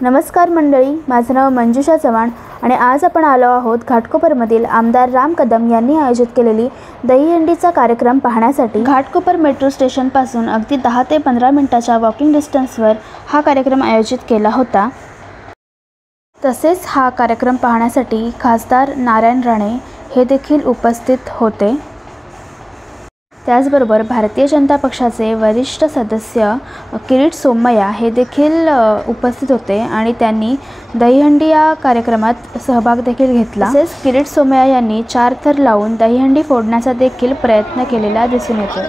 नमस्कार मंडळी, माझं नाव मंजुषा चव्हाण आणि आज आपण आलो आहोत घाटकोपरमधील आमदार राम कदम यांनी आयोजित केलेली दहीहंडीचा कार्यक्रम पाहण्यासाठी। घाटकोपर मेट्रो स्टेशनपासून अगदी 10 ते 15 मिनिटाच्या वॉकिंग डिस्टन्सवर हा कार्यक्रम आयोजित केला होता। तसेच हा कार्यक्रम पाहण्यासाठी खासदार नारायण राणे हे देखील उपस्थित होते। त्याचबरोबर भारतीय जनता पक्षाचे वरिष्ठ सदस्य किरीट सोमय्या हे देखील उपस्थित होते आणि त्यांनी दहीहंडी या कार्यक्रमात सहभाग देखील घेतला। तसेच किरीट सोमय्या यांनी 4 थर लावून दहीहंडी फोडण्याचा देखील प्रयत्न केलेला दिसून येतो।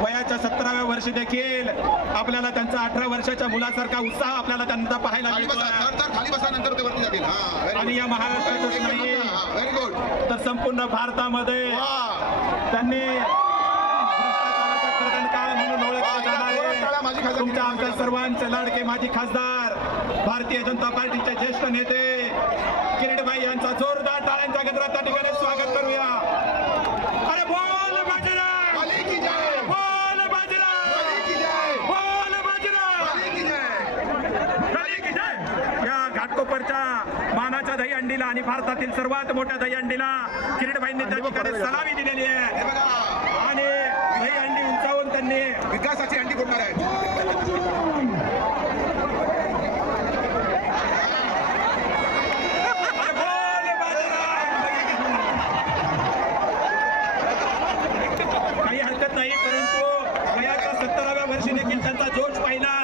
वयाच्या 17व्या वर्षी देखील आपल्याला त्यांचा 18 वर्षाच्या मुलासारखा उत्साह आपल्याला त्यांचा पाहायला मिळतो। आणि या महाराष्ट्रातच नाही तर संपूर्ण भारतामध्ये त्यांनी भ्रष्टाचाराचा कर्तनकाळ म्हणून ओळखले जाणारे तुमच्या आमच्या सर्वांचे लाडके माजी खासदार, भारतीय जनता पार्टीचे ज्येष्ठ नेते किरीटभाई यांचा जोरदार टाळ्यांच्या गजरात त्या ठिकाणी स्वागत करूया। अरे बोल बाजीराव, बोल बाजीराव, बोल बाजीराव। या घाटकोपरच्या मानाच्या दहीहंडीला आणि भारतातील सर्वात मोठ्या दहीहंडीला किरीटभाईंनी त्या ठिकाणी सलामी दिलेली आहे आणि दहीहंडी उंचावून त्यांनी विकासाची हंडी फोडणार आहे। काही हरकत नाही, परंतु वयाच्या 17व्या वर्षी देखील त्यांचा जोश पाहिला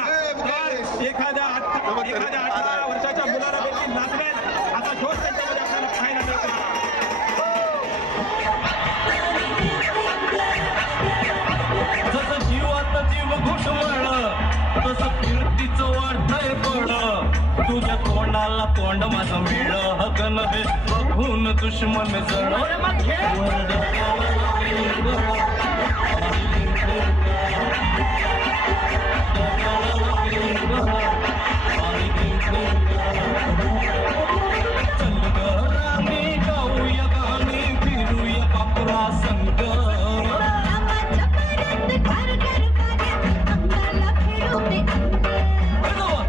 तर एखाद्या 18 वर्षाच्या मुलाला देखील लागेल असा जोश त्यांच्यामध्ये आपल्याला पाहायला मिळतो। जसं जीवात जीव घुटमळ तसं कीर्तीचं वाटतंय पड, तुझ्या तोंडाला तोंड माझं मिळ हक नव्हे बघून दुश्मन जळ।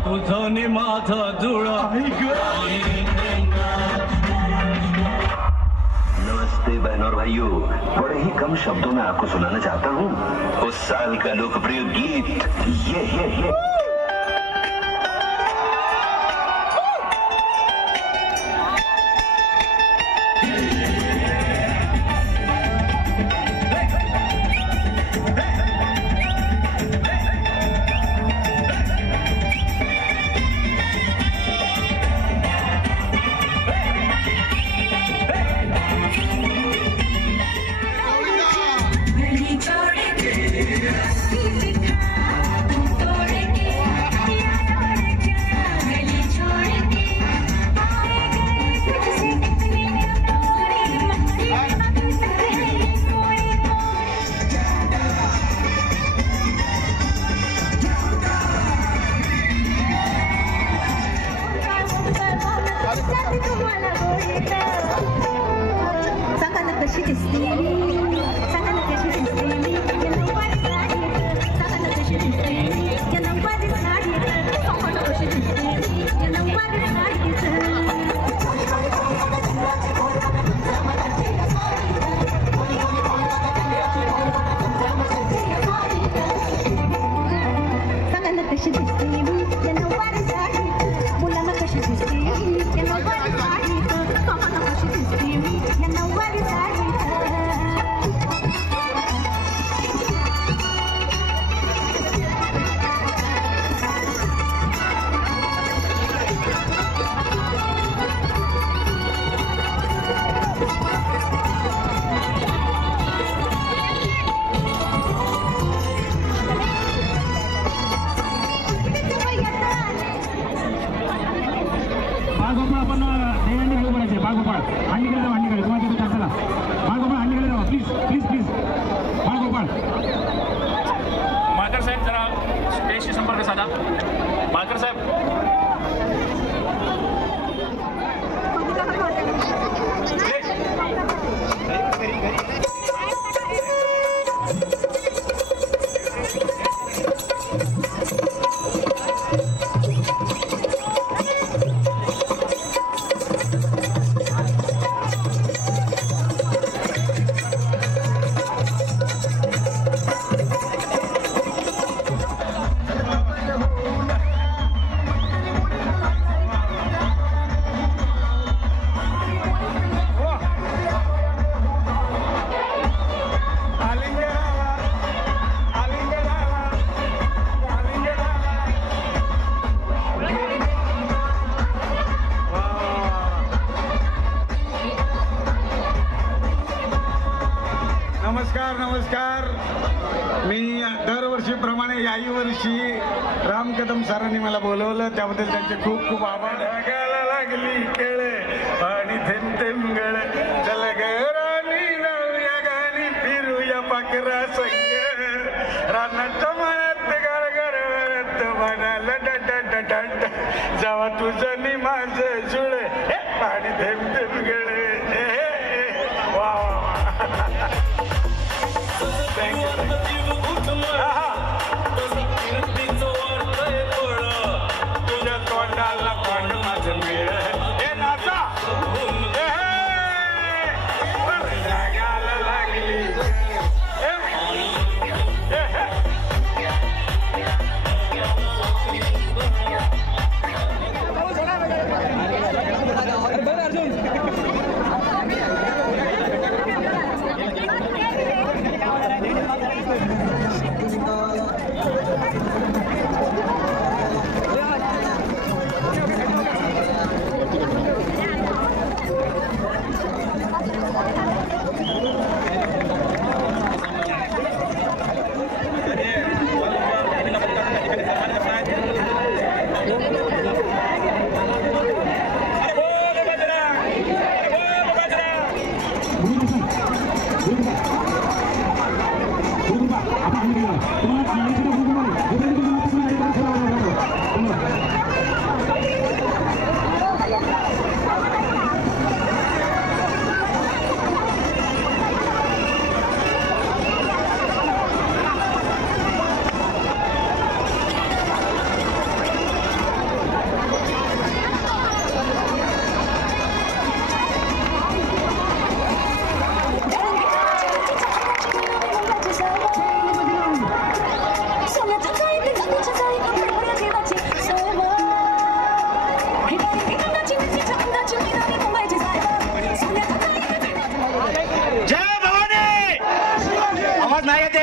तुझं माझा जुळा। नमस्ते बहनों और भाइयों, बड़े ही कम शब्दों में आपको सुनाना चाहता हूँ उस साल का लोकप्रिय गीत ये। मालकर साहेब दरवर्षीप्रमाणे याही वर्षी राम कदम सरांनी मला बोलवलं, त्याबद्दल त्यांचे खूप खूप आभार. ढगाला लागली केळे आणि थेंब थेंब गळे, चल ग राणी लावूया गाणी, फिरूया पाकरा संग, रानाच्या मनात गरगरत म्हणाला डड जावा तुझं नि माझं जुळे, आणि थेंब थेंब गळे. वा तुझ्या तोंडाला कोंड माझं मिळ, हे नाचा जागाला लागली.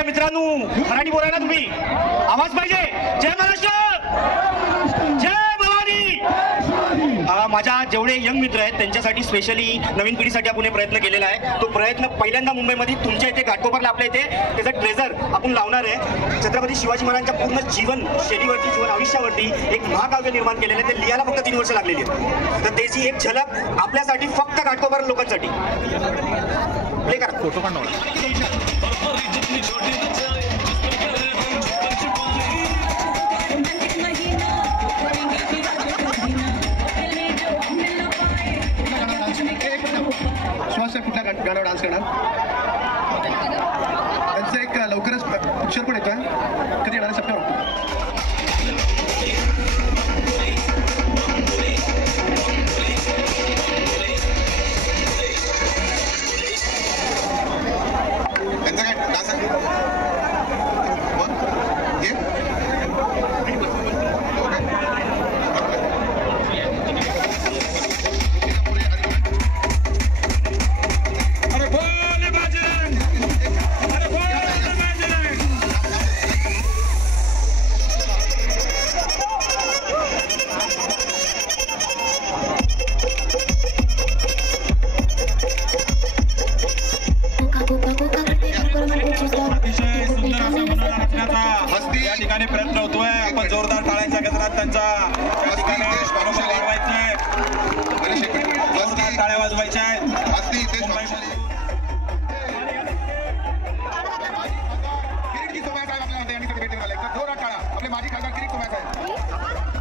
मित्रांनो, मराठी बोलायला तुम्ही आवाज पाहिजे. जय महाराष्ट्र, जय भवानी. माझ्या जेवढे यंग मित्र आहेत त्यांच्यासाठी स्पेशली नवीन पिढीसाठी आपण प्रयत्न केलेला आहे. तो प्रयत्न पहिल्यांदा मुंबईमध्ये तुमच्या इथे घाटकोपरला आपल्या इथे त्याचा ट्रेझर आपण लावणार आहे. छत्रपती शिवाजी महाराजांच्या पूर्ण जीवन शैलीवरती, जीवन आयुष्यावरती एक महाकाव्य निर्माण केलेलं आहे. ते लिहायला फक्त 3 वर्ष लागलेली आहेत. तर त्याची एक झलक आपल्यासाठी फक्त घाटकोपर लोकांसाठी प्ले करा. फोटो काढणार. कुठल्या गाण्यावर डान्स करणार? त्यांचं एक लवकरच पिक्चर पण येतोय. कधी येणार? सप्टेंबर. त्यांचा काय डान्स आहे? या ठिकाणी प्रयत्न होतोय. आपण जोरदार टाळ्यांच्या गजरात त्यांचा त्या ठिकाणी मनोबल वाढवायचंय, जोरदार टाळ्या वाजवायच्या आहेत. किरीट की सोमय्या साहेब आपल्या या ठिकाणी भेट देणार आहेत. जोरात टाळा. आपले माजी खासदार किरीट सोमय्या साहेब.